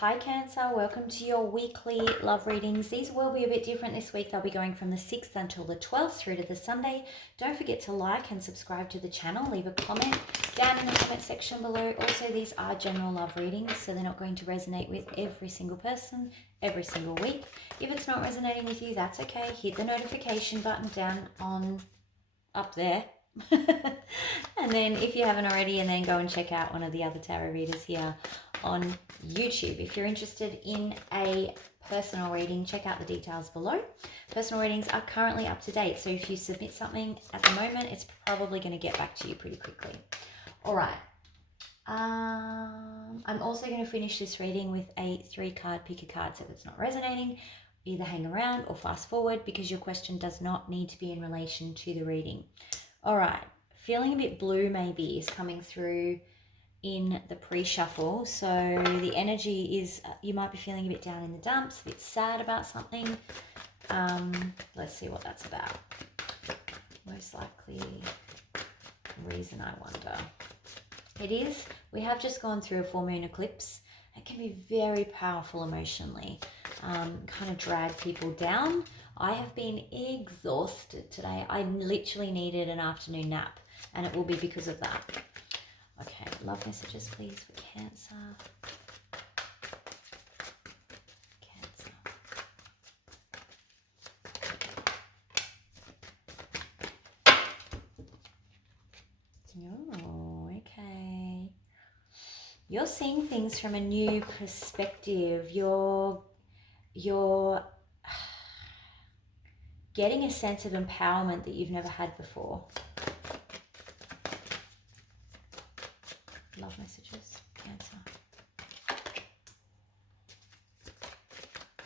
Hi Cancer, welcome to your weekly love readings. These will be a bit different this week. They'll be going from the 6th until the 12th through to the Sunday. Don't forget to like and subscribe to the channel. Leave a comment down in the comment section below. Also, these are general love readings, so they're not going to resonate with every single person every single week. If it's not resonating with you, that's okay. Hit the notification button down on up there. And then if you haven't already, and then go and check out one of the other tarot readers here on YouTube. If you're interested in a personal reading, check out the details below. Personal readings are currently up to date, so if you submit something at the moment, it's probably going to get back to you pretty quickly. All right. I'm also going to finish this reading with a 3-card pick a card. So if it's not resonating, either hang around or fast forward, because your question does not need to be in relation to the reading. All right, feeling a bit blue maybe is coming through in the pre-shuffle. So the energy is, you might be feeling a bit down in the dumps, a bit sad about something. Let's see what that's about. Most likely reason, I wonder. It is, we have just gone through a full moon eclipse. It can be very powerful emotionally, kind of drag people down. I have been exhausted today. I literally needed an afternoon nap, and it will be because of that. Okay, love messages please for Cancer. Cancer. Oh, okay. You're seeing things from a new perspective. You're getting a sense of empowerment that you've never had before. Love messages, Cancer.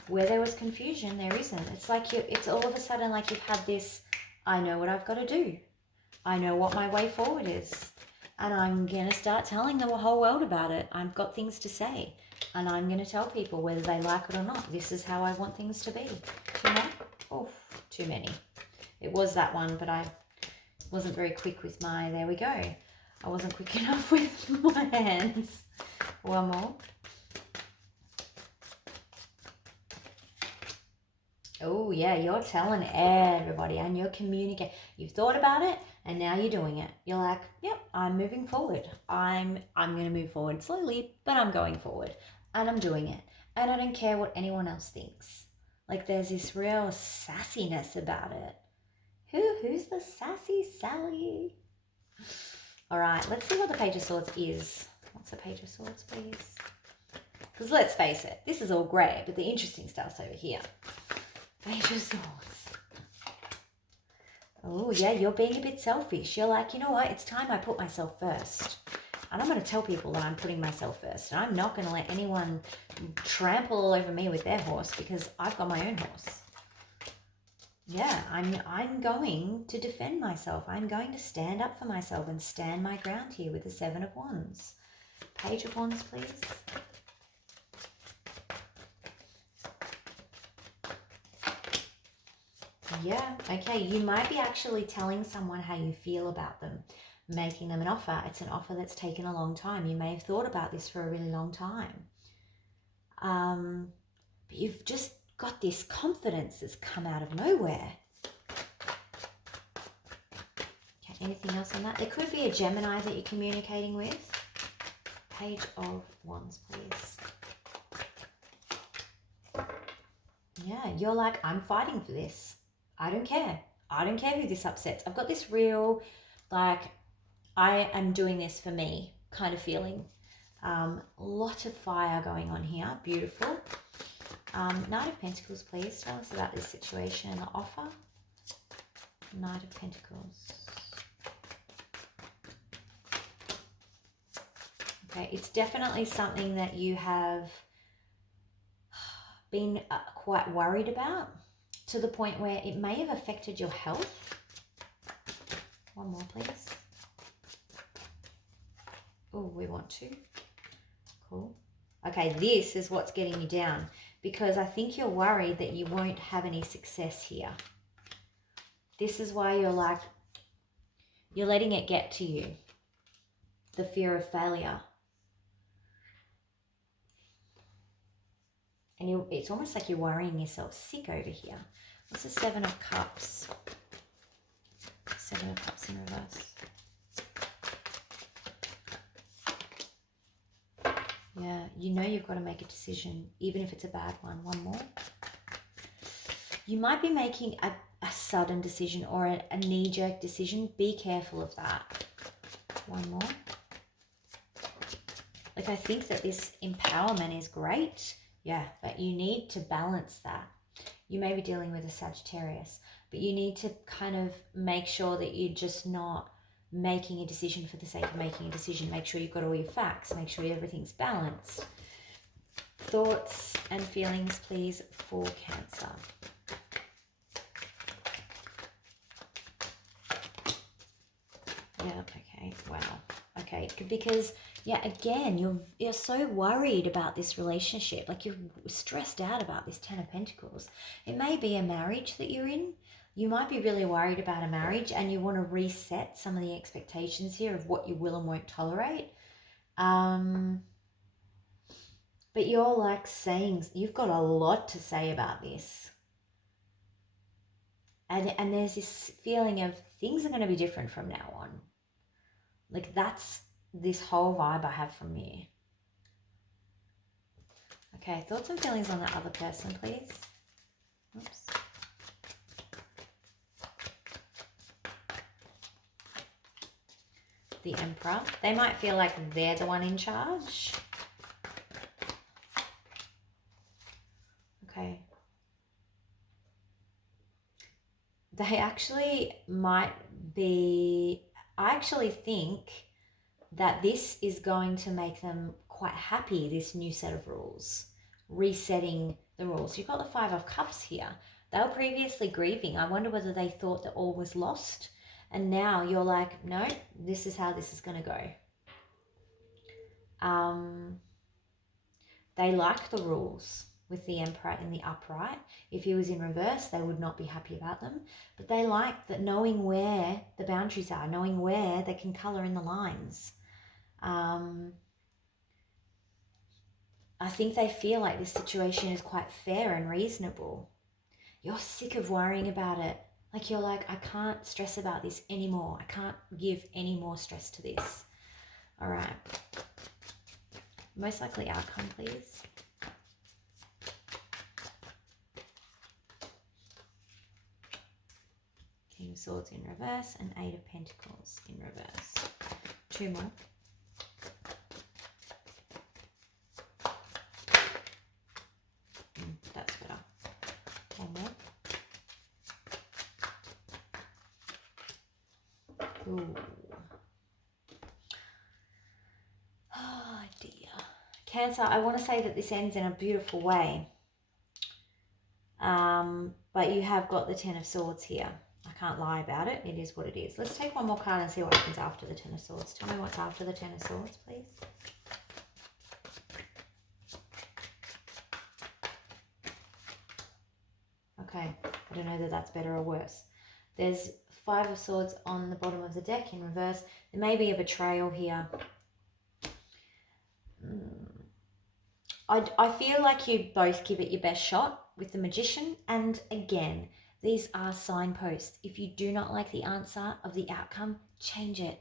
Where there was confusion, there isn't. It's like it's all of a sudden like you've had this, I know what I've got to do. I know what my way forward is. And I'm going to start telling the whole world about it. I've got things to say. And I'm going to tell people whether they like it or not. This is how I want things to be. Too many? Oh, too many. It was that one, but I wasn't very quick with my, there we go. I wasn't quick enough with my hands. One more. Oh yeah, you're telling everybody and you're communicating. You've thought about it and now you're doing it. You're like, yep, I'm moving forward. I'm going to move forward slowly, but I'm going forward and I'm doing it. And I don't care what anyone else thinks. Like there's this real sassiness about it. Who's the sassy Sally? All right, let's see what the Page of Swords is. What's the Page of Swords, please? Because let's face it, this is all great, but the interesting stuff's over here. Page of Swords. Oh, yeah, you're being a bit selfish. You're like, you know what? It's time I put myself first. And I'm going to tell people that I'm putting myself first. And I'm not going to let anyone trample all over me with their horse because I've got my own horse. Yeah, I'm going to defend myself. I'm going to stand up for myself and stand my ground here with the 7 of Wands. Page of Wands, please. Yeah, okay. You might be actually telling someone how you feel about them, making them an offer. It's an offer that's taken a long time. You may have thought about this for a really long time. But you've just got this confidence that's come out of nowhere. Okay, anything else on that? There could be a Gemini that you're communicating with. Page of Wands, please. Yeah, you're like, I'm fighting for this. I don't care. I don't care who this upsets. I've got this real, like, I am doing this for me kind of feeling. Lot of fire going on here. Beautiful. Knight of Pentacles, please. Tell us about this situation and the offer. Knight of Pentacles. Okay, it's definitely something that you have been quite worried about, to the point where it may have affected your health. One more, please. Oh, we want to. Cool. Okay, this is what's getting you down, because I think you're worried that you won't have any success here. This is why you're like, you're letting it get to you. The fear of failure. And it's almost like you're worrying yourself sick over here. What's the Seven of Cups? Seven of Cups in reverse. Yeah, you know you've got to make a decision, even if it's a bad one. One more. You might be making a sudden decision or a knee-jerk decision. Be careful of that. One more. Like, I think that this empowerment is great. Yeah, but you need to balance that. You may be dealing with a Sagittarius, but you need to kind of make sure that you're just not making a decision for the sake of making a decision. Make sure you've got all your facts. Make sure everything's balanced. Thoughts and feelings, please, for Cancer. Yeah, okay, wow. Okay, because, yeah, again, you're so worried about this relationship. Like, you're stressed out about this Ten of Pentacles. It may be a marriage that you're in. You might be really worried about a marriage and you want to reset some of the expectations here of what you will and won't tolerate. But you're like saying, you've got a lot to say about this. And there's this feeling of things are going to be different from now on. Like, that's this whole vibe I have from you. Okay, thoughts and feelings on the other person, please. Oops. The Emperor. They might feel like they're the one in charge. Okay. They actually might be... I actually think that this is going to make them quite happy, this new set of rules. Resetting the rules. You've got the Five of Cups here. They were previously grieving. I wonder whether they thought that all was lost. And now you're like, no, this is how this is going to go. They like the rules with the Emperor in the upright. If he was in reverse, they would not be happy about them. But they like that, knowing where the boundaries are, knowing where they can colour in the lines. I think they feel like this situation is quite fair and reasonable. You're sick of worrying about it. Like, you're like, I can't stress about this anymore. I can't give any more stress to this. All right. Most likely outcome, please. King of Swords in reverse and Eight of Pentacles in reverse. Two more. That's better. One more. Ooh. Oh dear. Cancer, I want to say that this ends in a beautiful way. But you have got the Ten of Swords here. I can't lie about it. It is what it is. Let's take one more card and see what happens after the Ten of Swords. Tell me what's after the Ten of Swords, please. Okay, I don't know that that's better or worse. There's Five of Swords on the bottom of the deck in reverse. There may be a betrayal here. I feel like you both give it your best shot with the Magician. And again, these are signposts. If you do not like the answer of the outcome, change it.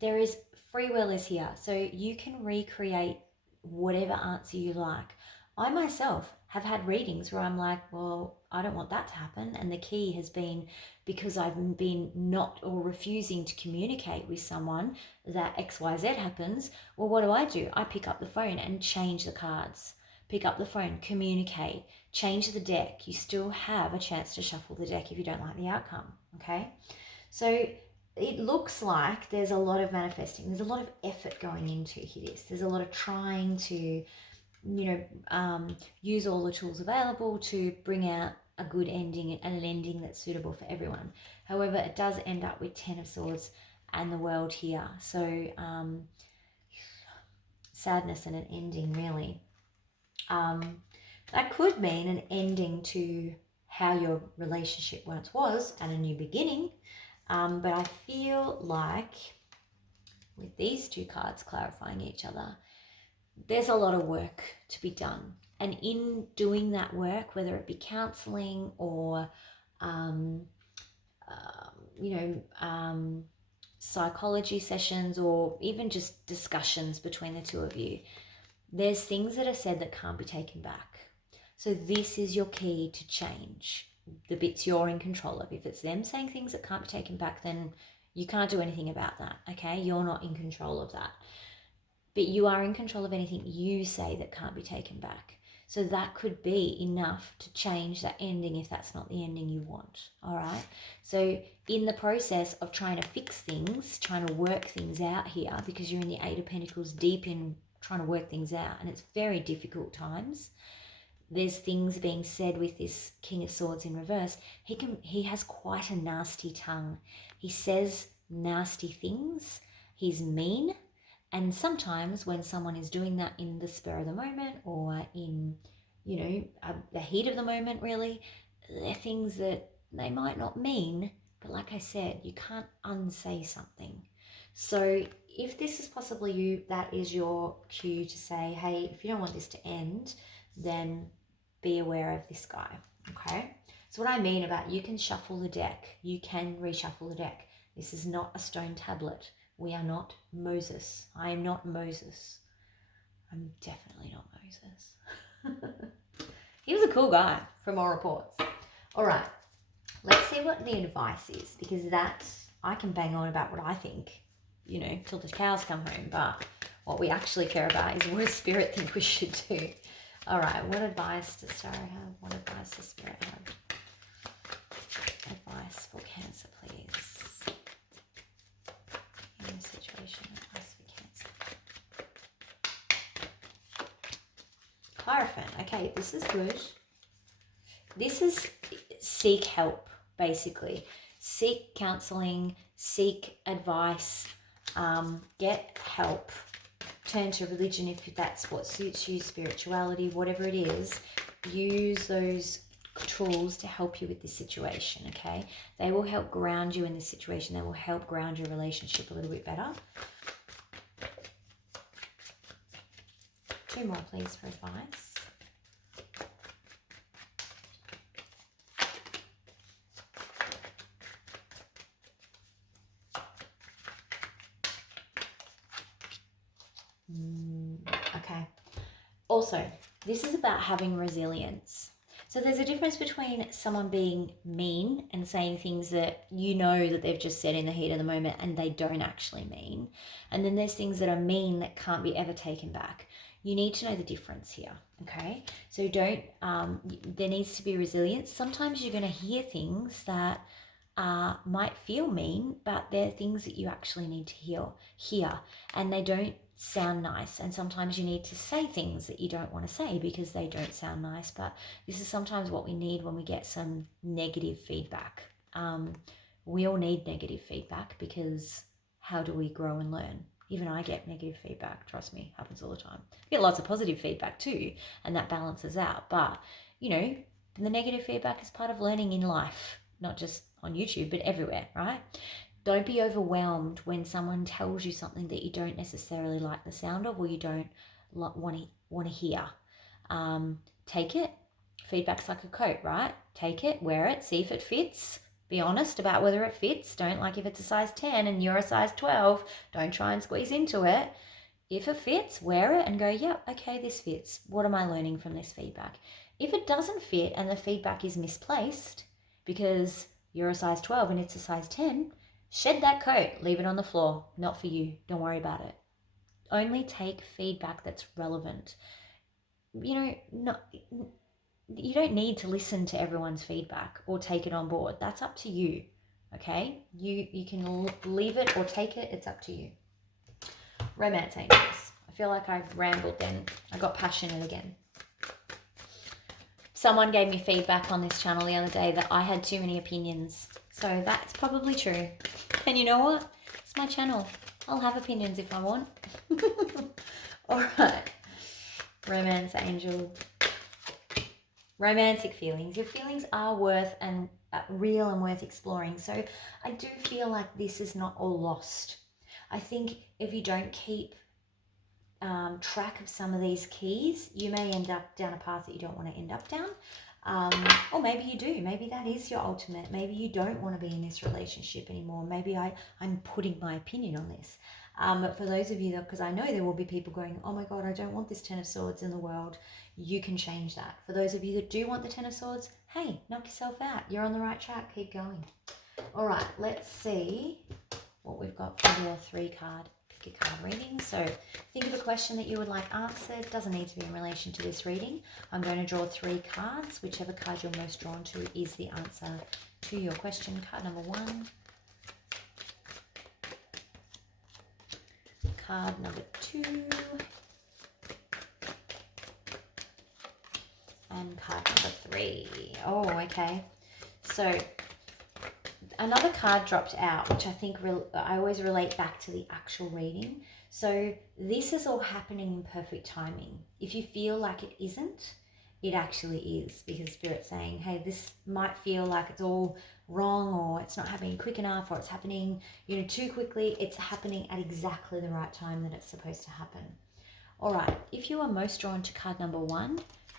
There is free will is here. So you can recreate whatever answer you like. I myself have had readings where I'm like, well, I don't want that to happen. And the key has been because I've been not or refusing to communicate with someone that XYZ happens. Well, what do? I pick up the phone and change the cards. Pick up the phone, communicate, change the deck. You still have a chance to shuffle the deck if you don't like the outcome, okay? So it looks like there's a lot of manifesting. There's a lot of effort going into this. There's a lot of trying to, use all the tools available to bring out a good ending and an ending that's suitable for everyone. However, it does end up with Ten of Swords and the World here. So sadness and an ending, really. That could mean an ending to how your relationship once was and a new beginning. But I feel like with these two cards clarifying each other, there's a lot of work to be done. And in doing that work, whether it be counseling or, um, psychology sessions, or even just discussions between the two of you, there's things that are said that can't be taken back. So this is your key to change the bits you're in control of. If it's them saying things that can't be taken back, then you can't do anything about that, okay? You're not in control of that. But you are in control of anything you say that can't be taken back. So that could be enough to change that ending if that's not the ending you want, all right? So in the process of trying to fix things, trying to work things out here, because you're in the Eight of Pentacles deep in trying to work things out, and it's very difficult times. There's things being said with this King of Swords in reverse. He has quite a nasty tongue. He says nasty things. He's mean. And sometimes when someone is doing that in the spur of the moment, or in, the heat of the moment, really, they're things that they might not mean, but like I said, you can't unsay something. So if this is possibly you, that is your cue to say, hey, if you don't want this to end, then be aware of this guy, okay? So what I mean about you can shuffle the deck, you can reshuffle the deck. This is not a stone tablet. We are not Moses. I am not Moses. I'm definitely not Moses. He was a cool guy from all reports. All right, let's see what the advice is, because that, I can bang on about what I think, till the cows come home, but what we actually care about is what Spirit think we should do. All right, what advice does Tarot have? What advice does Spirit have? Advice for Cancer, please. In a situation, advice for Cancer. Hierophant. Okay, this is good. This is seek help, basically. Seek counseling, seek advice, get help. Turn to religion if that's what suits you, spirituality, whatever it is. Use those tools to help you with this situation, okay? They will help ground you in this situation. They will help ground your relationship a little bit better. 2 more, please, for advice. Okay. Also, this is about having resilience. So there's a difference between someone being mean and saying things that that they've just said in the heat of the moment and they don't actually mean. And then there's things that are mean that can't be ever taken back. You need to know the difference here, okay? So there needs to be resilience. Sometimes you're going to hear things that might feel mean, but they're things that you actually need to hear, and they don't sound nice. And sometimes you need to say things that you don't want to say because they don't sound nice, but this is sometimes what we need when we get some negative feedback. We all need negative feedback, because how do we grow and learn? Even I get negative feedback, trust me, happens all the time. I get lots of positive feedback too, and that balances out. But the negative feedback is part of learning in life, not just on YouTube, but everywhere, right? Don't be overwhelmed when someone tells you something that you don't necessarily like the sound of, or you don't want to hear. Take it. Feedback's like a coat, right? Take it, wear it, see if it fits. Be honest about whether it fits. Don't, like, if it's a size 10 and you're a size 12, don't try and squeeze into it. If it fits, wear it and go, yep, okay, this fits. What am I learning from this feedback? If it doesn't fit and the feedback is misplaced because you're a size 12 and it's a size 10, shed that coat, leave it on the floor. Not for you. Don't worry about it. Only take feedback that's relevant. You don't need to listen to everyone's feedback or take it on board. That's up to you, okay? You can leave it or take it. It's up to you. Romance angels. I feel like I rambled then. I got passionate again. Someone gave me feedback on this channel the other day that I had too many opinions. So that's probably true. And you know what? It's my channel. I'll have opinions if I want. All right. Romance angel. Romantic feelings. Your feelings are real and worth exploring. So I do feel like this is not all lost. I think if you don't keep track of some of these keys, you may end up down a path that you don't want to end up down. Or maybe you do. Maybe that is your ultimate. Maybe you don't want to be in this relationship anymore. Maybe I'm putting my opinion on this. But for those of you that, because I know there will be people going, oh my God, I don't want this Ten of Swords in the world. You can change that. For those of you that do want the Ten of Swords, hey, knock yourself out. You're on the right track. Keep going. All right, let's see what we've got for your 3-card pick a card reading. So think of a question that you would like answered. Doesn't need to be in relation to this reading. I'm going to draw 3 cards. Whichever card you're most drawn to is the answer to your question. Card number 1. Card number 2. And card number 3. Oh, okay. So another card dropped out, which I think I always relate back to the actual reading. So this is all happening in perfect timing. If you feel like it isn't, it actually is, because Spirit's saying, hey, this might feel like it's all wrong, or it's not happening quick enough, or it's happening, too quickly. It's happening at exactly the right time that it's supposed to happen. All right, if you are most drawn to card number 1,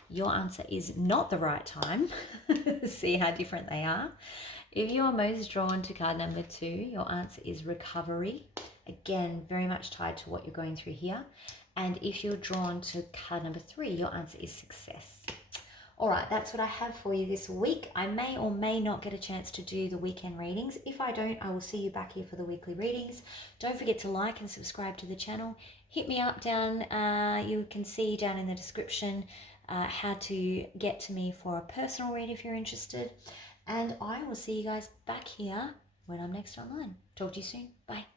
your answer is not the right time. See how different they are. If you are most drawn to card number 2, your answer is recovery. Again, very much tied to what you're going through here. And if you're drawn to card number 3, your answer is success. All right, that's what I have for you this week. I may or may not get a chance to do the weekend readings. If I don't, I will see you back here for the weekly readings. Don't forget to like and subscribe to the channel. Hit me up down, you can see down in the description how to get to me for a personal read if you're interested. And I will see you guys back here when I'm next online. Talk to you soon. Bye.